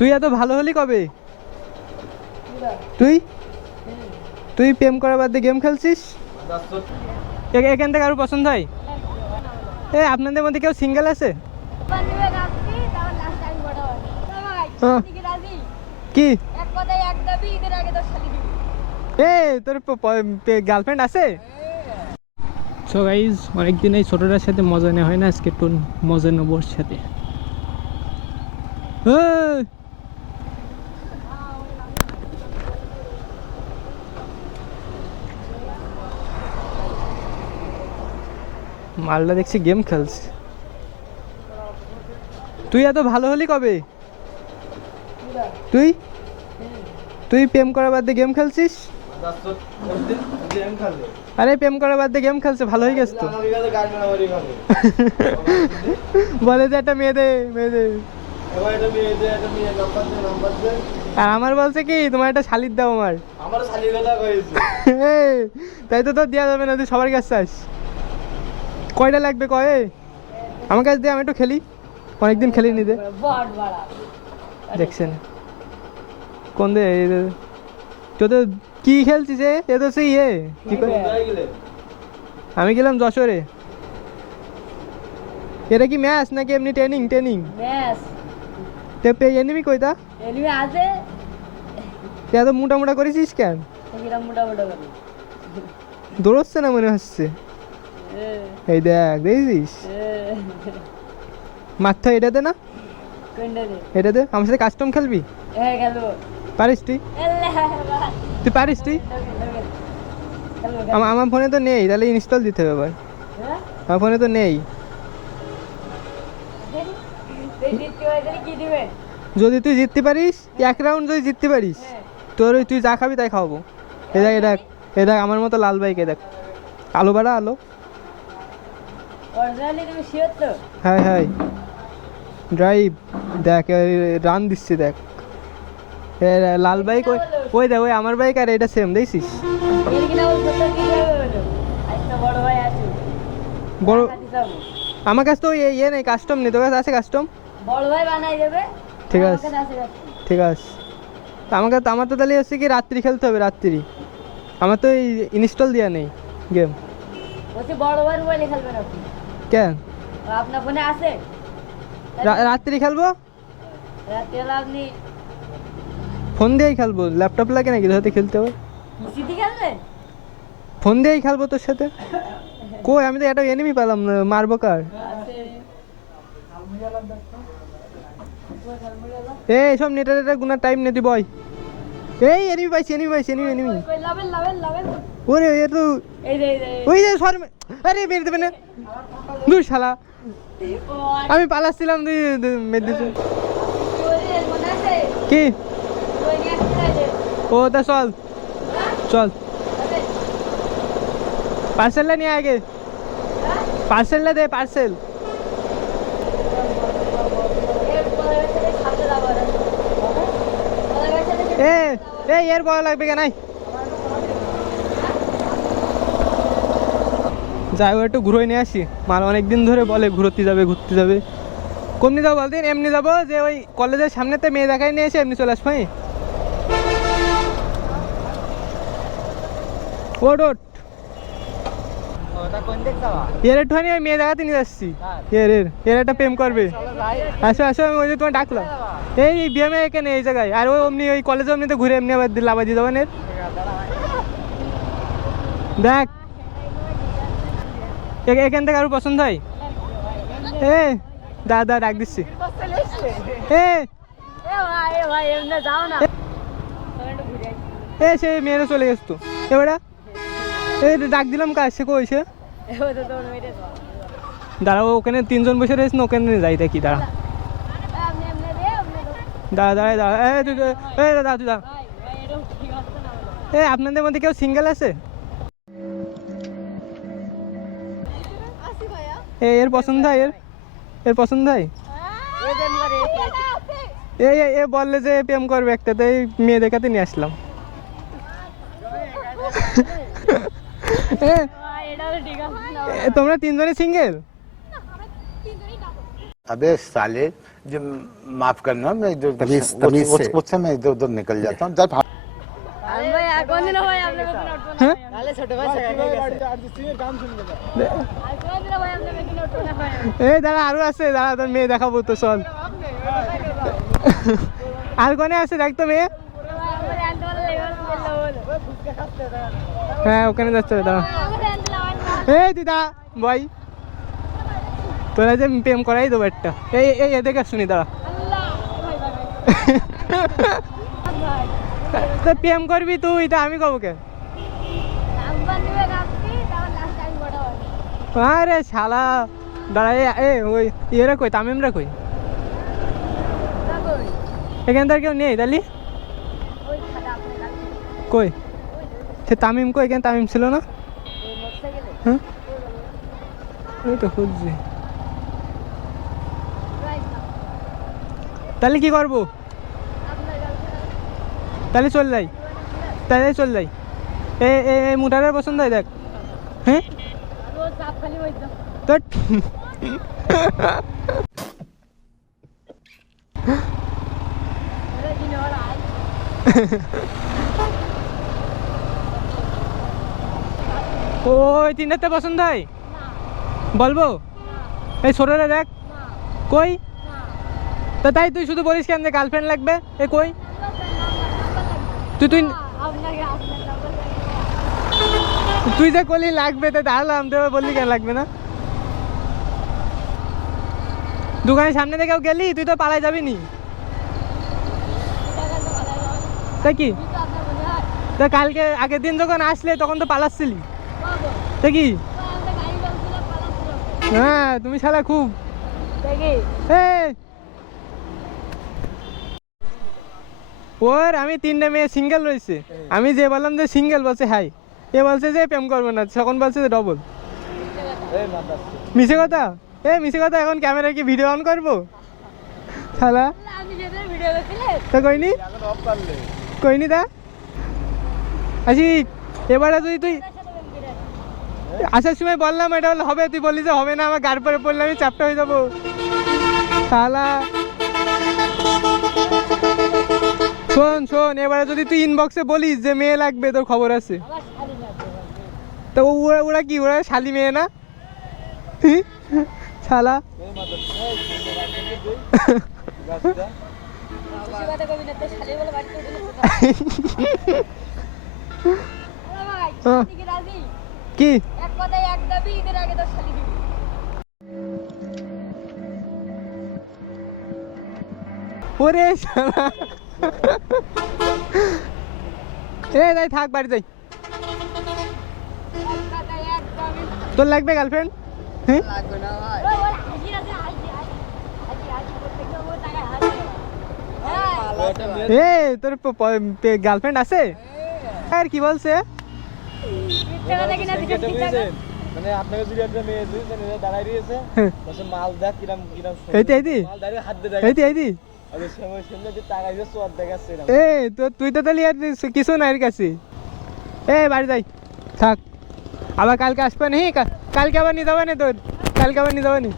তুই এত ভালো হলি কবে? তুই তুই প্রেম করার বাদ দিয়ে গেম খেলছিস? এখান থেকে আরো পছন্দ হয়? আপনাদের মধ্যে কেউ সিঙ্গেল আছে? কি তোর গার্লফ্রেন্ড আছে? সো গাইজ, অনেকদিন এই ছোটটার সাথে মজা নেওয়া হয় না, আজকে একটু মজা নেবো ওর সাথে। মালটা দেখছি গেম খেলছে। তুই এত ভালো হলি কবে? তুই তুই প্রেম করার বাদ দিয়ে গেম খেলছিস? আরে প্রেম করার বাদ দিয়ে গেম খেলছে, ভালো হয়ে গেছে তো। বলে যে একটা মেয়ে দে, মেয়ে দে। আর আমার বলছে কি, তোমার একটা শালির দাও। আমার শালির কথা কইছে। তাই তো তোর দেওয়া যাবে না, তুই সবার কাছে চাস। কয়টা লাগবে কয়ে? আমার কাছে দিয়ে, আমি একটু খেলি, অনেকদিন খেলি নি। দেখছেন কোন দে তোদের কি খেলছিস? এ তো সেই কি করে? আমি গেলাম যশোরে। এটা কি ম্যাচ নাকি এমনি ট্রেনিং? এনিমি কইতা এত মোটা মোটা করেছিস কেন? দৌড়চ্ছে না মনে হচ্ছে। এই দেখ, দেখছিস মাত্র এটাতে না, এটাতে আমার সাথে কাস্টম খেলবি? পারিস তুই? তুই পারিস তুই? আমার ফোনে তো নেই, তাহলে ইনস্টল দিতে হবে আবার। আমার ফোনে তো নেই। যদি তুই জিততে পারিস, এক রাউন্ড যদি জিততে পারিস, তোর তুই যা খাবি তাই খাওয়াবো। এ দেখ, এ দেখ আমার মতো লাল বাইকে দেখ, আলো বাড়া আলো। হ্যাঁ হ্যাঁ, ড্রাইভ দেখ, রান দিচ্ছি দেখ। লাল বাইক ওই দেখ, ওই আমার বাইক আর এটা সেম, দেখছিস? বড় আমার কাছে তো ইয়ে নেই, কাস্টম নেই। তোর কাছে আছে কাস্টম? বড় ভাই বানাই দেবে। ঠিক আছে, ঠিক আছে। আমার তো তাহলে হচ্ছে কি, রাত্রি খেলতে হবে, রাত্রি। আমার তো ইনস্টল দেওয়া নেই গেম। বড় ভাই মোবাইলে খেলবেন আপনি? কেন, আপনার ফোনে আছে? রাত্রি খেলবো, রাত্রি আপনি ফোন দিয়েই খেলবো। ল্যাপটপ লাগে নাকি তোর সাথে খেলতে হবে? ফোন দিয়েই খেলবো তোর সাথে। কই, আমি তো একটা এনিমি পেলাম না, মারবো কার? এই সব নেটারের গুনার টাইম নেই, তুই বয়। এই এনিমি পাইছি, এনিমি। ওরে এ তো ওই যে সর, আরে মেরে দেবে না, দূর শালা। আমি পালাচ্ছিলাম, তুই মেরে দিস। কি ও তা চল চল, পার্সেলটা নিয়ে আগে, পার্সেলটা দে, পার্সেল। এর বড় লাগবে কেন? যাই একটু ঘুরে নিয়ে আসি। মাল অনেকদিন ধরে বলে ঘুরতে যাবে। কমনি যাবো বলদিন, এমনি যাবো যে ওই কলেজের সামনেতে মেয়ে দেখাই নিয়ে এসে এমনি চলে আসবো। ওট এর একটুখানি ওই মেয়ে দেখাতে নিয়ে যাচ্ছি। এর একটা প্রেম করবে। আসো আমি ওই যে তোমার ডাকলাম। এই বিএমএ এখানে এই জায়গায়, আর ওই অমনি ওই কলেজে অমনিতে ঘুরে এমনি আবার লাভা দিয়ে যাবেন। দেখ এখান থেকে আরো পছন্দ হয়? দাদা ডাক দিচ্ছি। সে মেয়েরা চলে গেছে তো এবারে। ডাক দিলাম, কাজ সে কইছে দাঁড়াও, ওখানে তিনজন বসে রয়েছে না, ওখানে যাই দেখি। দাঁড়া, আপনাদের মধ্যে কেউ সিঙ্গেল আছে? এর পছন্দ হয়? এর পছন্দ হয়? এ বললে যে প্রেম করবে একটা, তাই মেয়ে দেখাতে নিয়ে আসলাম। তোমরা তিনজনই সিঙ্গেল? अबे साले जो माफ करना मैं जो उससे मैं इधर उधर निकल जाता हूँ। जब দাঁড়া আরো আছে, দাঁড়া তোর মেয়ে দেখাবো তো, চল। আর কোনে আছে দেখ তো মেয়ে। হ্যাঁ ওখানে যাচ্ছে, দাঁড়া। এই তুই দাঁড়া বই, তোরা যে প্রেম করাই দেবো একটা। এই এই এদিকে শুনি, দাঁড়া। তো প্রেম করবি তুই, তা আমি কব কে? আরে শালা দাঁড়া, ওই ইয়েরা কই, তামিমরা কই? এখানটার কেউ নেই তাহলে? কই সে তামিম কই? এখানে তামিম ছিল না? হ্যাঁ ওই তো খুঁজছি। তাহলে কি করবো? তাহলে চল যাই, তাহলে চল যাই। এই মোটারের পছন্দ হয় দেখ। হ্যাঁ তো ওই তিনটাতে পছন্দ হয় বলবো? এই ছোটরা দেখ কই? তো তাই তুই শুধু বলিস কেন যে গার্লফ্রেন্ড লাগবে? এ কই তুই তুই তুই যে কলি লাগবে, তাই তাহলে আমি বললি কেন লাগবে না? দোকানের সামনে থেকেও গেলি, তুই তো পালাই যাবি নি। তাই কি? তা কালকে আগের দিন যখন আসলে তখন তো পালাচ্ছিলি, তাই কি? হ্যাঁ তুমি শালা খুব। ওর আমি তিনটে মেয়ে সিঙ্গেল রয়েছে, আমি যে বললাম যে সিঙ্গেল, বলছে হাই। এ বলছে যে প্রেম করবে না, তখন বলছে যে ডবল। মিশে কথা, মিশে কথা। এখন ক্যামেরা কি ভিডিও অন করবো শালা? তা কইনি কইনি তা আসি। এবারে যদি তুই আসার সময় বললাম এটা হবে, তুই বললি যে হবে না, আমার গাড়ি পরে পড়লে আমি চাপটা হয়ে যাবো শালা। শোন শোন, এবারে যদি তুই ইনবক্সে বলিস যে মেয়ে লাগবে, তোর খবর আছে। তো ওরা কি, ওরা শালি মেয়ে না শালা? কি ওরে শালা, তাই থাক, বাড়ি যাই। তোর লাগবে গার্লফ্রেন্ড? হ্যাঁ তোর গার্লফ্রেন্ড আছে? আর কি বলছে? মানে আপনাকে যদি একটা মেয়ে দুইজন দাঁড়াই দিয়েছে, তাহলে মাল দেখ কিরম কিরম এইতি এইতি মাল দাঁড়িয়ে হাত দিয়ে এইতি এইতি আরে সময় সামনে যে টাকা দিয়েছ আর দেখাচ্ছে না। তো তুই তো তাহলে আর কিছু না এর কাছে। বাড়ি যাই, থাক। আবার কালকে আসবে না? কালকে আবার নিয়ে যাবে না তোর? কালকে আবার নিয়ে যাবে না?